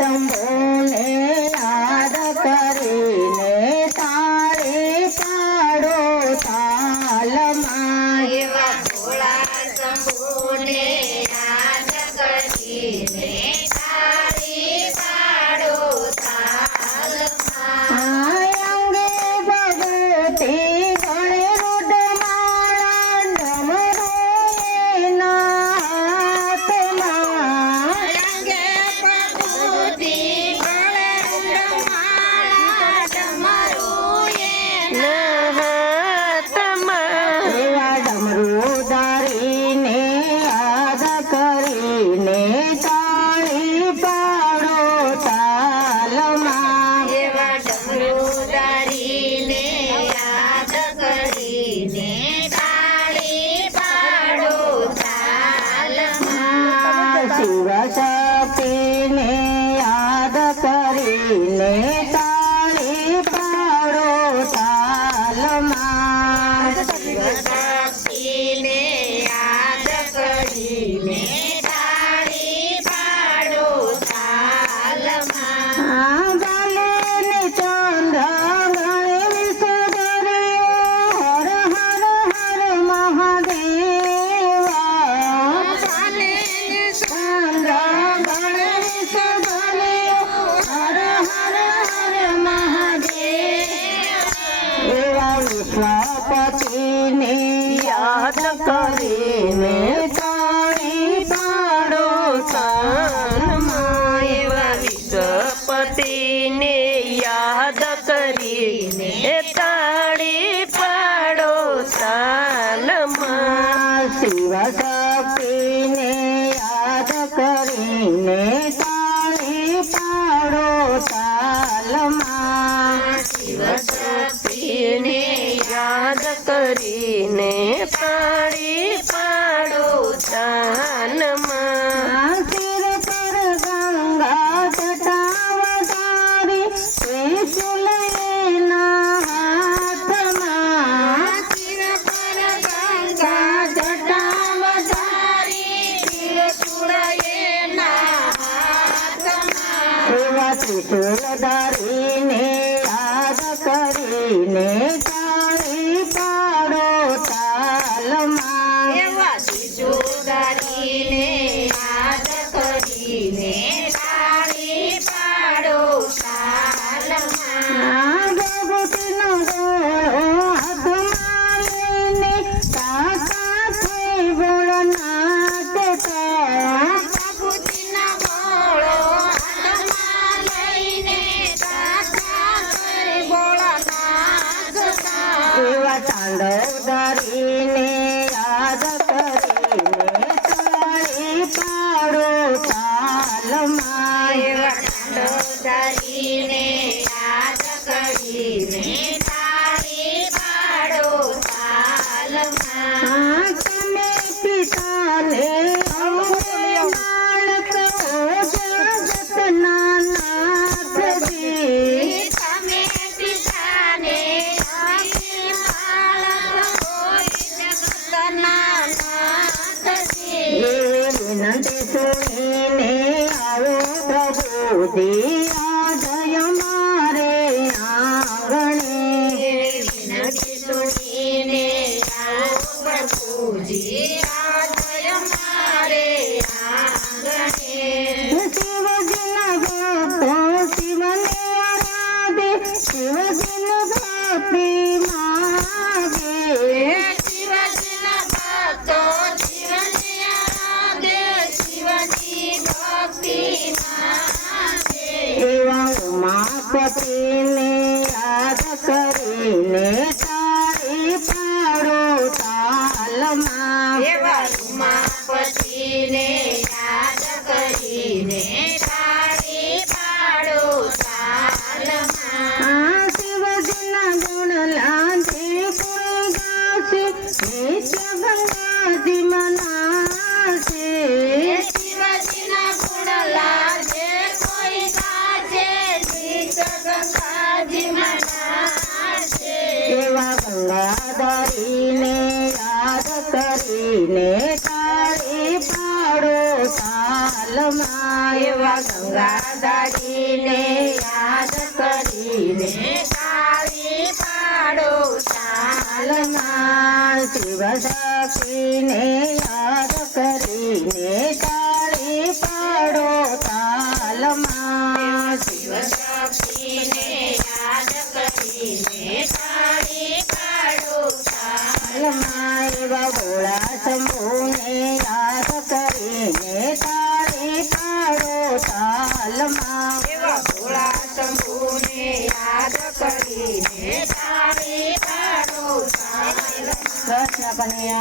શંભુને યાદ કરીને તાળી પાડો તાલમાં એવા ભોળા શંભુને યાદ કરીને તાળી પાડો તાલમાં અંગે ભગવતી ગણે રૂડમાળા ડમરો એના હાથમાં રંગે પ્રભુતી ગળે ઉડમાળા ડમરું એના હાથમાં એવા ડમરું ધારીને યાદ કરીને તાળી પાડો તાલમાં એવા ડમરું ધારીને યાદ કરીને તાળી પાડો તાલમાં શિવ શક્તિને યાદ કરીને તાળી પાડો તાલમાં શક્તિને યાદ કરીને તાળી પાડો તાલમાં ગાલેને ચંદ્ર ગણે વિષધર્યો હર હર હર મહાદેવા ચાલે ચંદ્ર ગણે વિષધર્યો હર હર હર મહાદેવ એવા વિશ્વપતિને યાદ કરીને તાળી પાડો તાલમાં એવા વિશ્વપતિને યાદ કરીને તાળી પાડો તાલમાં શિવ શક્તિને યાદ કરીને તાળી પાડો તાલમાં શિવશક્તિને યાદ કરીને તાળી પાડો તાલમાં સિર પર ગંગા જટાવતારી ત્રિશુલ એના હાથમાં શિર પર ગંગા જટાવતારી ત્રિશુળ એના હાથમાં એવા ત્રિશુલ ધારીને યાદ કરીને તાળી પાડો તાલમાં એવા ત્રિશુળધારીને યાદ કરીને તાળી પાડો તાલમાં ભગવતીનો ગોળો હાથમાં લઈને કાકા થઈ ભોળાનાથ પ્રભુજીના ગોળો હાથમાં લઈને કાકા કરે ભોળાનાથ એવા તાંડવ ધારીને યાદ કરીને તાળી પાડો તાલમાં એવા તાંડવધારીને યાદ કરીને તાળી પાડો તાલમાં તમે પિતાને માણક જગતના નાથજી તમે પિતાને પાળક હોય જગતના નાથજી એવી વિનંતી સુણીને આવો પ્રભુજી આદય મારે આંગણે વિનંતી સુણીને આવો પ્રભુજી આદય મારે આંગણે શિવજીના ભક્તો શિવને આરાધે શિવજીનું ભક્તિ માગે શિવજીના ભક્તો શિવને આરાધે શિવજી ભક્તિ માગે એવા ઉમાપતિને યાદ કરીને તાળી પાડો તાલમાં એવા ઉમાપતિને યાદ કરીને તાળી પાડો તાલમાં શિવજીના ગુણ લાંધે કોઈ ગાશે નિત્ય ગંગાજી મનાશે શિવજીના ગુણ લાગે કોઈ ગાજે નિત્ય ગંગાજી મનાશે એવા ગંગાધરીને યાદ કરીને તાળી પાડો તાલમાં એવા ગંગાધરીને યાદ કરીને તાળી પાડો તાલમાં શિવ શક્તિને યાદ કરીને તાળી પાડો તાલમાં શિવ શક્તિને યાદ કરીને તાળી પાડો તાલમાં એવા ભોળા શંભુને યાદ કરીને તાળી પાડો તાલમાં એવા ભોળા શંભુને યાદ કરીને તાળી પાડો કૃષ્ણ કનૈયા